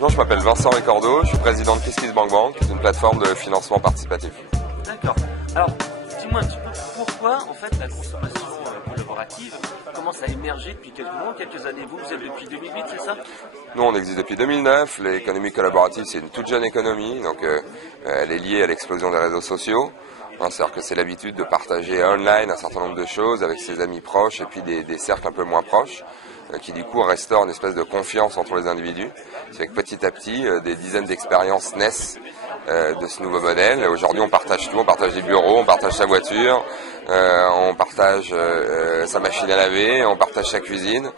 Bonjour, je m'appelle Vincent Ricordo, je suis président de KissKissBankBank, une plateforme de financement participatif. D'accord. Alors, dis-moi un petit peu pourquoi en fait la consommation collaborative commence à émerger depuis quelques mois, quelques années. Vous êtes depuis 2008, c'est ça? Nous, on existe depuis 2009. L'économie collaborative, c'est une toute jeune économie, donc elle est liée à l'explosion des réseaux sociaux. C'est-à-dire que c'est l'habitude de partager online un certain nombre de choses avec ses amis proches et puis des cercles un peu moins proches, qui du coup restaurent une espèce de confiance entre les individus. C'est que petit à petit, des dizaines d'expériences naissent de ce nouveau modèle. Aujourd'hui, on partage tout, on partage des bureaux, on partage sa voiture, on partage sa machine à laver, on partage sa cuisine,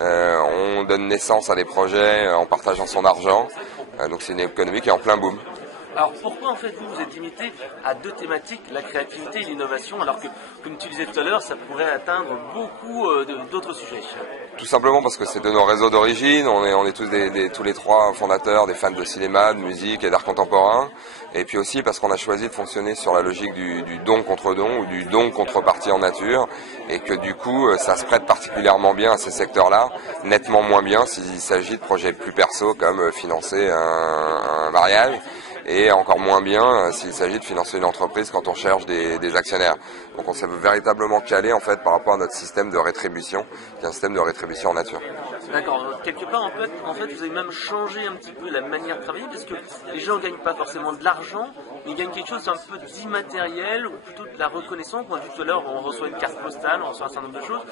on donne naissance à des projets en partageant son argent. Donc c'est une économie qui est en plein boom. Alors pourquoi en fait vous êtes limité à deux thématiques, la créativité et l'innovation, alors que, comme tu disais tout à l'heure, ça pourrait atteindre beaucoup d'autres sujets? Tout simplement parce que c'est de nos réseaux d'origine, on est tous les trois fondateurs des fans de cinéma, de musique et d'art contemporain, et puis aussi parce qu'on a choisi de fonctionner sur la logique du don contre don ou du don contrepartie en nature, et que du coup ça se prête particulièrement bien à ces secteurs-là, nettement moins bien s'il s'agit de projets plus perso comme financer un mariage, et encore moins bien s'il s'agit de financer une entreprise quand on cherche des actionnaires. Donc on s'est véritablement calé en fait par rapport à notre système de rétribution, qui est un système de rétribution en nature. D'accord, quelque part en fait vous avez même changé un petit peu la manière de travailler, parce que les gens ne gagnent pas forcément de l'argent, mais ils gagnent quelque chose un peu d'immatériel, ou plutôt de la reconnaissance. Comme on a dit tout à l'heure, on reçoit une carte postale, on reçoit un certain nombre de choses.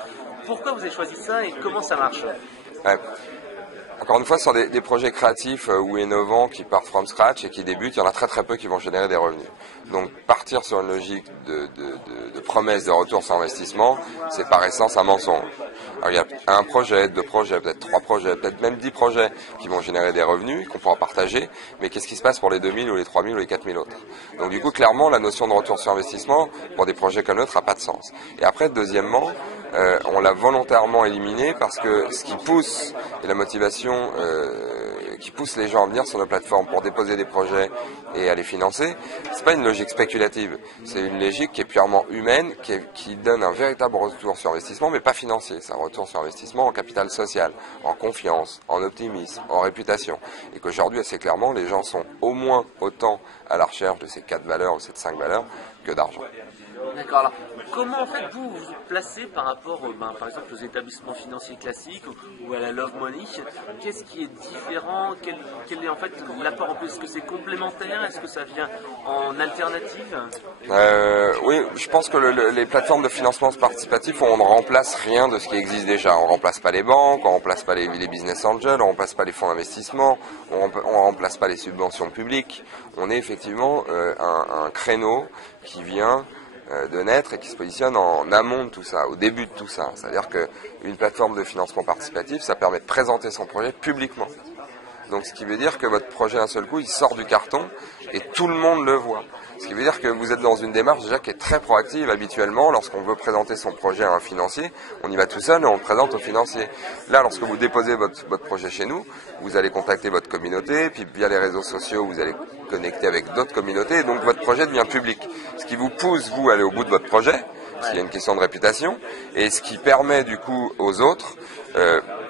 Pourquoi vous avez choisi ça et comment ça marche? Encore une fois, sur des projets créatifs ou innovants qui partent from scratch et qui débutent, il y en a très très peu qui vont générer des revenus. Donc partir sur une logique de promesse de retour sur investissement, c'est par essence un mensonge. Alors, il y a un projet, deux projets, peut-être trois projets, peut-être même 10 projets qui vont générer des revenus, qu'on pourra partager, mais qu'est-ce qui se passe pour les 2000 ou les 3000 ou les 4000 autres? Donc du coup, clairement, la notion de retour sur investissement, pour des projets comme le nôtre, n'a pas de sens. Et après, deuxièmement, on l'a volontairement éliminé parce que ce qui pousse, et la motivation qui pousse les gens à venir sur nos plateformes pour déposer des projets et à les financer, c'est pas une logique spéculative, c'est une logique qui est purement humaine, qui donne un véritable retour sur investissement, mais pas financier. C'est un retour sur investissement en capital social, en confiance, en optimisme, en réputation. Et qu'aujourd'hui, assez clairement, les gens sont au moins autant à la recherche de ces 4 valeurs ou ces 5 valeurs que d'argent. D'accord. Alors, comment en fait vous vous placez par rapport, par exemple, aux établissements financiers classiques ou à la Love Money? Qu'est-ce qui est différent? Quel est en fait l'apport en plus? Est-ce que c'est complémentaire? Est-ce que ça vient en alternative? Oui, je pense que les plateformes de financement participatif, on ne remplace rien de ce qui existe déjà. On ne remplace pas les banques, on ne remplace pas les business angels, on ne remplace pas les fonds d'investissement, on ne remplace pas les subventions publiques. On est effectivement un créneau qui vient de naître et qui se positionne en amont de tout ça, au début de tout ça. C'est-à-dire qu'une plateforme de financement participatif, ça permet de présenter son projet publiquement. Donc ce qui veut dire que votre projet d'un seul coup, il sort du carton et tout le monde le voit. Ce qui veut dire que vous êtes dans une démarche déjà qui est très proactive habituellement. Lorsqu'on veut présenter son projet à un financier, on y va tout seul et on le présente au financier. Là, lorsque vous déposez votre projet chez nous, vous allez contacter votre communauté, puis via les réseaux sociaux, vous allez connecter avec d'autres communautés, et donc votre projet devient public. Ce qui vous pousse, vous, à aller au bout de votre projet, parce qu'il y a une question de réputation, et ce qui permet du coup aux autres,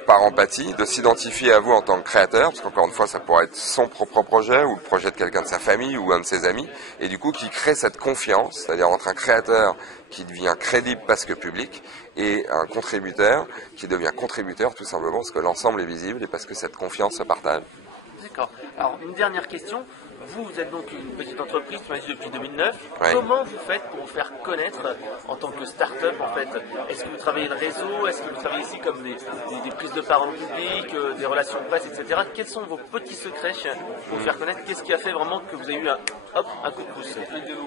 par empathie, de s'identifier à vous en tant que créateur, parce qu'encore une fois, ça pourrait être son propre projet, ou le projet de quelqu'un de sa famille, ou un de ses amis, et du coup qui crée cette confiance, c'est-à-dire entre un créateur qui devient crédible parce que public, et un contributeur qui devient contributeur tout simplement parce que l'ensemble est visible et parce que cette confiance se partage. D'accord. Alors, une dernière question. Vous êtes donc une petite entreprise, tu m'as dit depuis 2009. Ouais. Comment vous faites pour vous faire connaître en tant que start-up en fait? Est-ce que vous travaillez le réseau? Est-ce que vous travaillez ici comme des prises de parole publiques, des relations presse, etc. Quels sont vos petits secrets pour vous faire connaître? Qu'est-ce qui a fait vraiment que vous avez eu un coup de pouce?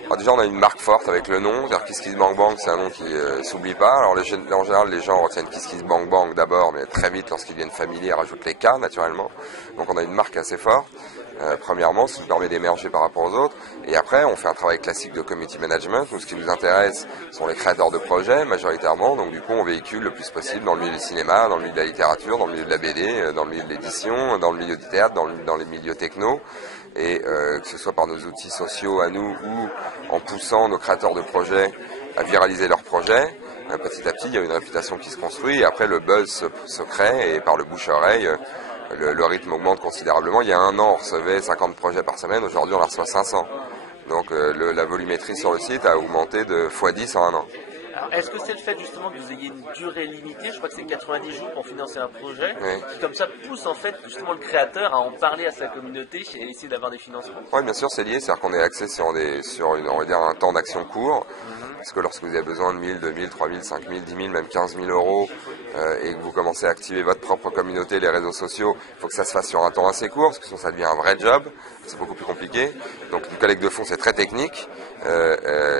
Alors déjà, on a une marque forte avec le nom, c'est-à-dire KissKissBankBank, c'est un nom qui s'oublie pas. Alors en général, les gens retiennent KissKissBankBank d'abord, mais très vite, lorsqu'ils deviennent familiers, ils rajoutent les K naturellement. Donc on a une marque assez forte. Premièrement, ça nous permet d'émerger par rapport aux autres. Et après, on fait un travail classique de community management. Nous, ce qui nous intéresse sont les créateurs de projets, majoritairement. Donc, du coup, on véhicule le plus possible dans le milieu du cinéma, dans le milieu de la littérature, dans le milieu de la BD, dans le milieu de l'édition, dans le milieu du théâtre, dans les milieux techno. Et que ce soit par nos outils sociaux à nous ou en poussant nos créateurs de projets à viraliser leurs projets. Petit à petit, il y a une réputation qui se construit. Et après, le buzz se crée et par le bouche-oreille, le rythme augmente considérablement. Il y a un an, on recevait 50 projets par semaine, aujourd'hui on en reçoit 500. Donc la volumétrie sur le site a augmenté de x10 en un an. Alors, est-ce que c'est le fait justement que vous ayez une durée limitée, je crois que c'est 90 jours pour financer un projet, Oui. qui comme ça pousse en fait justement le créateur à en parler à sa communauté et essayer d'avoir des financements? Oui, bien sûr, c'est lié, c'est-à-dire qu'on est axé sur on va dire un temps d'action court, parce que lorsque vous avez besoin de 1000, 2000, 3000, 5000, 10 000, même 15 000 euros, et que vous commencez à activer votre propre communauté, les réseaux sociaux, il faut que ça se fasse sur un temps assez court, parce que sinon ça devient un vrai job, c'est beaucoup plus compliqué. Donc une collecte de fonds, c'est très technique,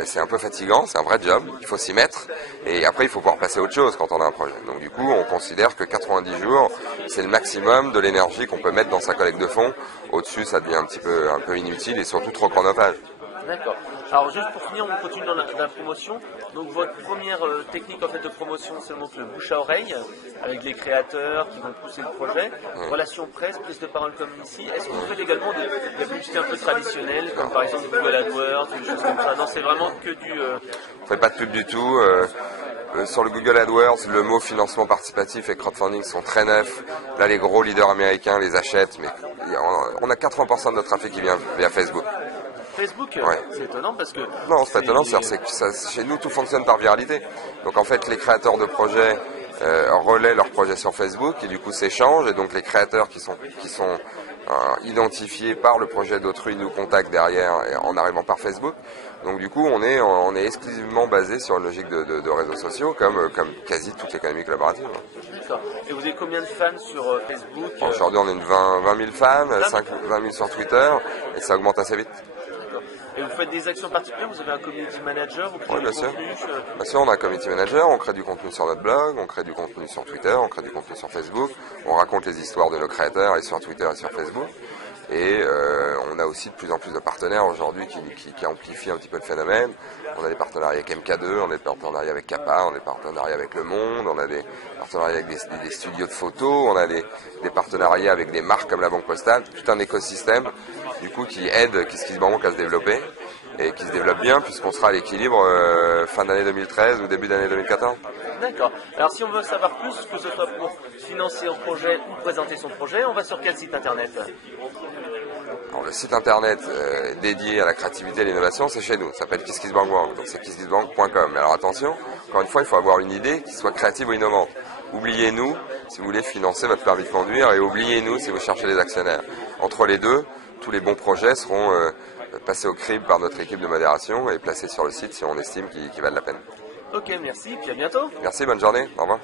c'est un peu fatigant, c'est un vrai job, il faut s'y mettre, et après il faut pouvoir passer à autre chose quand on a un projet. Donc du coup, on considère que 90 jours, c'est le maximum de l'énergie qu'on peut mettre dans sa collecte de fonds. Au-dessus, ça devient un peu inutile et surtout trop chronophage. D'accord. Alors juste pour finir, on continue dans la promotion. Donc votre première technique en fait de promotion, c'est le bouche à oreille, avec les créateurs qui vont pousser le projet. Relations presse, prise de parole comme ici. Est-ce que vous faites également des publicités un peu traditionnelles, comme par exemple Google AdWords ou des choses comme ça? Non, c'est vraiment que du... On ne fait pas de pub du tout. Sur le Google AdWords, le mot financement participatif et crowdfunding sont très neufs. Là, les gros leaders américains les achètent, mais on a 80% de notre trafic qui vient via Facebook. Facebook, Ouais. c'est étonnant parce que... Non, c'est pas étonnant, c'est que chez nous tout fonctionne par viralité. Donc en fait, les créateurs de projets relaient leurs projets sur Facebook et du coup s'échangent, et donc les créateurs qui sont identifiés par le projet d'autrui nous contactent derrière en arrivant par Facebook. Donc du coup, on est exclusivement basé sur une logique de réseaux sociaux, comme quasi toute l'économie collaborative. D'accord. Et vous avez combien de fans sur Facebook? Aujourd'hui, on est 20 000 fans, 20 000 sur Twitter, et ça augmente assez vite. Et vous faites des actions particulières? Vous avez un community manager? Vous créez Oui, bien du sûr. contenu Bien sûr, on a un community manager, on crée du contenu sur notre blog, on crée du contenu sur Twitter, on crée du contenu sur Facebook, on raconte les histoires de nos créateurs et sur Twitter et sur Facebook. Et on a aussi de plus en plus de partenaires aujourd'hui qui amplifient un petit peu le phénomène. On a des partenariats avec MK2, on a des partenariats avec Kappa, on a des partenariats avec Le Monde, on a des partenariats avec des studios de photos, on a des partenariats avec des marques comme la Banque Postale, tout un écosystème du coup qui aide KissKissBankBank à se développer et qui se développe bien puisqu'on sera à l'équilibre fin d'année 2013 ou début d'année 2014. D'accord. Alors si on veut savoir plus, que ce soit pour financer un projet ou présenter son projet, on va sur quel site internet? Alors, le site internet dédié à la créativité et l'innovation, c'est chez nous, ça s'appelle KissKissBankBank, donc c'est kisskissbank.com. Mais alors attention, encore une fois, il faut avoir une idée qui soit créative ou innovante. Oubliez-nous si vous voulez financer votre permis de conduire, et oubliez-nous si vous cherchez des actionnaires. Entre les deux, tous les bons projets seront passés au crible par notre équipe de modération et placés sur le site si on estime qu'ils valent la peine. Ok, merci, puis à bientôt. Merci, bonne journée, au revoir.